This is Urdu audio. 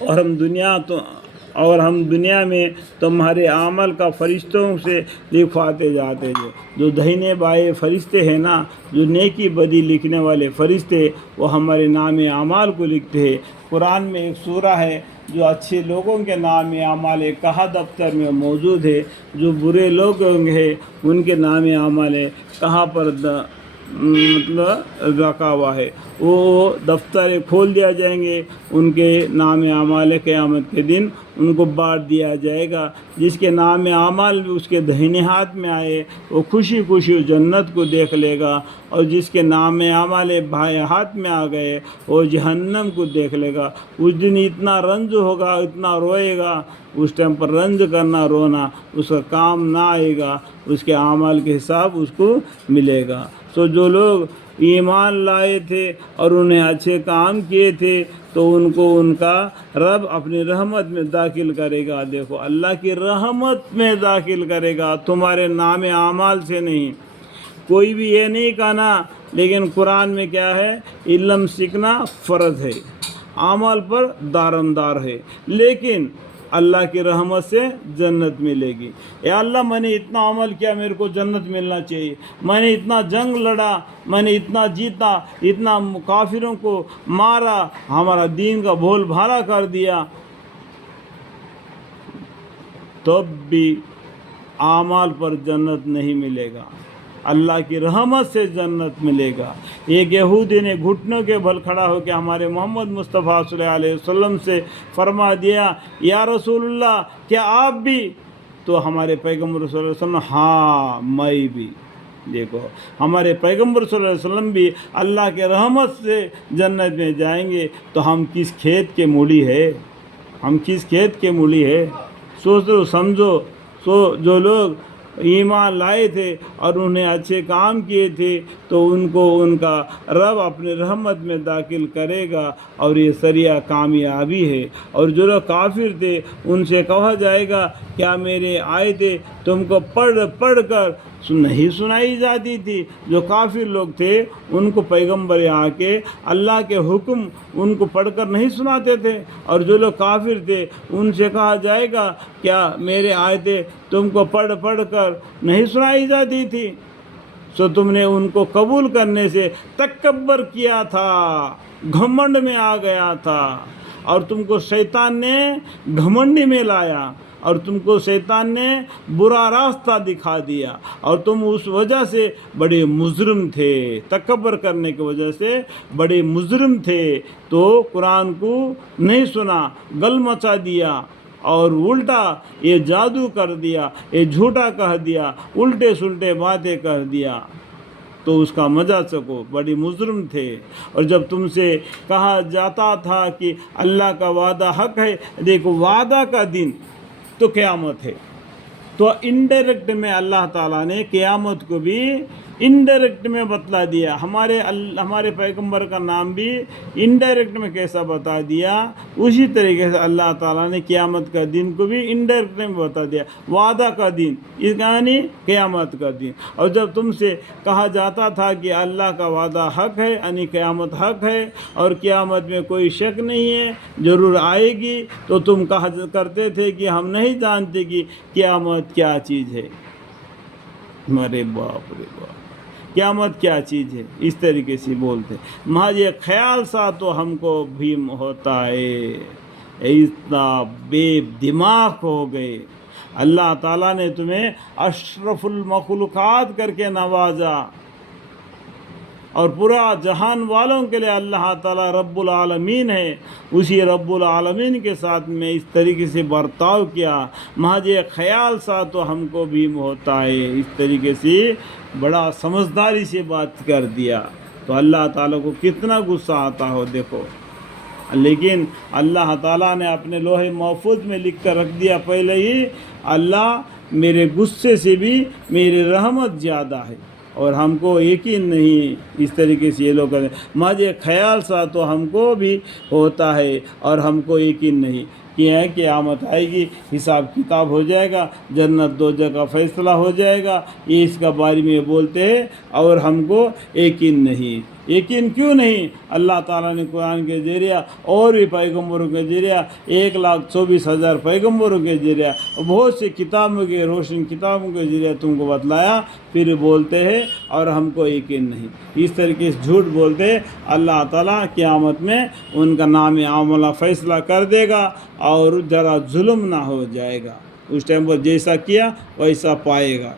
اور ہم دنیا میں تمہارے عمل کا فرشتوں سے لکھواتے جاتے ہیں۔ جو دہنے بائیں فرشتے ہیں نا، جو نیکی بدی لکھنے والے فرشتے، وہ ہمارے نام اعمال کو لکھتے ہیں۔ قرآن میں ایک سورہ ہے جو اچھے لوگوں کے نام اعمال کہا دفتر میں موجود ہے، جو برے لوگ ہیں ان کے نام اعمال کہاں پر مطلب رکھا ہوا ہے، وہ دفتر کھول دیا جائیں گے، ان کے نام اعمال قیامت کے دن ان کو بانٹ دیا جائے گا۔ جس کے نام اعمال اس کے دہنے ہاتھ میں آئے وہ خوشی خوشی جنت کو دیکھ لے گا، اور جس کے نام اعمال بائیں ہاتھ میں آ گئے وہ جہنم کو دیکھ لے گا۔ اس دن اتنا رنج ہوگا، اتنا روئے گا، اس ٹائم پر رنج کرنا رونا اس کا کام نہ آئے گا، اس کے اعمال کے حساب اس کو ملے گا۔ تو جو لوگ ایمان لائے تھے اور انہیں اچھے کام کیے تھے تو ان کو ان کا رب اپنی رحمت میں داخل کرے گا۔ دیکھو اللہ کی رحمت میں داخل کرے گا، تمہارے نام اعمال سے نہیں۔ کوئی بھی یہ نہیں کہنا، لیکن قرآن میں کیا ہے، علم سیکھنا فرض ہے، اعمال پر دارمدار ہے، لیکن اللہ کی رحمت سے جنت ملے گی۔ یا اللہ میں نے اتنا عمل کیا، میرے کو جنت ملنا چاہیے، میں نے اتنا جنگ لڑا، میں نے اتنا جیتا، اتنا کافروں کو مارا، ہمارا دین کا بول بھالا کر دیا، تب بھی اعمال پر جنت نہیں ملے گا، اللہ کی رحمت سے جنت ملے گا۔ ایک یہودی نے گھٹنوں کے بل کھڑا ہو کے ہمارے محمد مصطفیٰ صلی اللہ علیہ وسلم سے فرما دیا، یا رسول اللہ کیا آپ بھی؟ تو ہمارے پیغمبر صلی اللہ علیہ وسلم، ہاں میں بھی۔ دیکھو ہمارے پیغمبر صلی اللہ علیہ وسلم بھی اللہ کے رحمت سے جنت میں جائیں گے، تو ہم کس کھیت کے مولی ہے؟ ہم کس کھیت کے مولی ہے؟ سوچو سمجھو۔ جو لوگ ایمان لائے تھے اور انہیں اچھے کام کیے تھے تو ان کو ان کا رب اپنے رحمت میں داخل کرے گا، اور یہ سریع کامیابی ہے۔ اور جو لوگ کافر تھے ان سے کہا جائے گا، کیا میرے آیتیں تم کو پڑھ کر نہیں سنائی جاتی تھی؟ جو کافر لوگ تھے ان کو پیغمبر آ کے اللہ کے حکم ان کو پڑھ کر نہیں سناتے تھے، اور جو لوگ کافر تھے ان سے کہا جائے گا، کیا میرے آیتیں تم کو پڑھ کر نہیں سنائی جاتی تھی؟ سو تم نے ان کو قبول کرنے سے تکبر کیا تھا، گھمنڈ میں آ گیا تھا، اور تم کو شیطان نے گھمنڈی میں لایا، اور تم کو شیطان نے برا راستہ دکھا دیا، اور تم اس وجہ سے بڑے مجرم تھے، تکبر کرنے کی وجہ سے بڑے مجرم تھے، تو قرآن کو نہیں سنا، گل مچا دیا، اور الٹا یہ جادو کر دیا، یہ جھوٹا کہہ دیا، الٹے سلٹے باتیں کر دیا، تو اس کا مزہ سکو، بڑی مجرم تھے۔ اور جب تم سے کہا جاتا تھا کہ اللہ کا وعدہ حق ہے، دیکھو وعدہ کا دن تو قیامت ہے، تو انڈائریکٹ میں اللہ تعالیٰ نے قیامت کو بھی انڈائریکٹ میں بتلا دیا۔ ہمارے پیغمبر کا نام بھی انڈائریکٹ میں کیسا بتا دیا، اسی طریقے سے اللہ تعالیٰ نے قیامت کا دن کو بھی انڈائریکٹ میں بتا دیا، وعدہ کا دن یعنی قیامت کا دن۔ اور جب تم سے کہا جاتا تھا کہ اللہ کا وعدہ حق ہے یعنی قیامت حق ہے، اور قیامت میں کوئی شک نہیں ہے، ضرور آئے گی، تو تم کہا کرتے تھے کہ ہم نہیں جانتے کہ قیامت کیا چیز ہے۔ مرے باپ رے باپ، قیامت کیا چیز ہے، اس طریقے سے بولتے۔ محض یہ خیال سا تو ہم کو بھی ہوتا ہے، اتنا بے دماغ ہو گئے۔ اللہ تعالیٰ نے تمہیں اشرف المخلوقات کر کے نوازا، اور پورا جہان والوں کے لیے اللہ تعالیٰ رب العالمین ہے، اسی رب العالمین کے ساتھ میں اس طریقے سے برتاؤ کیا، محض یہ خیال سا تو ہم کو بھی ہوتا ہے، اس طریقے سے بڑا سمجھداری سے بات کر دیا، تو اللہ تعالیٰ کو کتنا غصہ آتا ہو دیکھو۔ لیکن اللہ تعالیٰ نے اپنے لوح محفوظ میں لکھ کر رکھ دیا پہلے ہی، اللہ میرے غصے سے بھی میری رحمت زیادہ ہے، اور ہم کو یقین نہیں، اس طریقے سے یہ لوگ کہتے ہیں محض ایک خیال سا تو ہم کو بھی ہوتا ہے اور ہم کو یقین نہیں کہ ہے قیامت آئے گی، حساب کتاب ہو جائے گا، جنت دوزخ کا فیصلہ ہو جائے گا، یہ اس کا بارے میں بولتے ہیں اور ہم کو یقین نہیں۔ یقین کیوں نہیں؟ اللہ تعالیٰ نے قرآن کے ذریعہ اور بھی پیغمبروں کے ذریعہ 1,24,000 پیغمبروں کے ذریعہ بہت سی کتابوں کے روشن کتابوں کے ذریعہ تم کو بتلایا، پھر بولتے ہیں اور ہم کو یقین نہیں۔ اس طریقے سے جھوٹ بولتے ہیں، اللہ تعالیٰ قیامت میں ان کا نام عاملہ فیصلہ کر دے گا اور ذرا ظلم نہ ہو جائے گا، اس ٹائم پر جیسا کیا ویسا پائے گا۔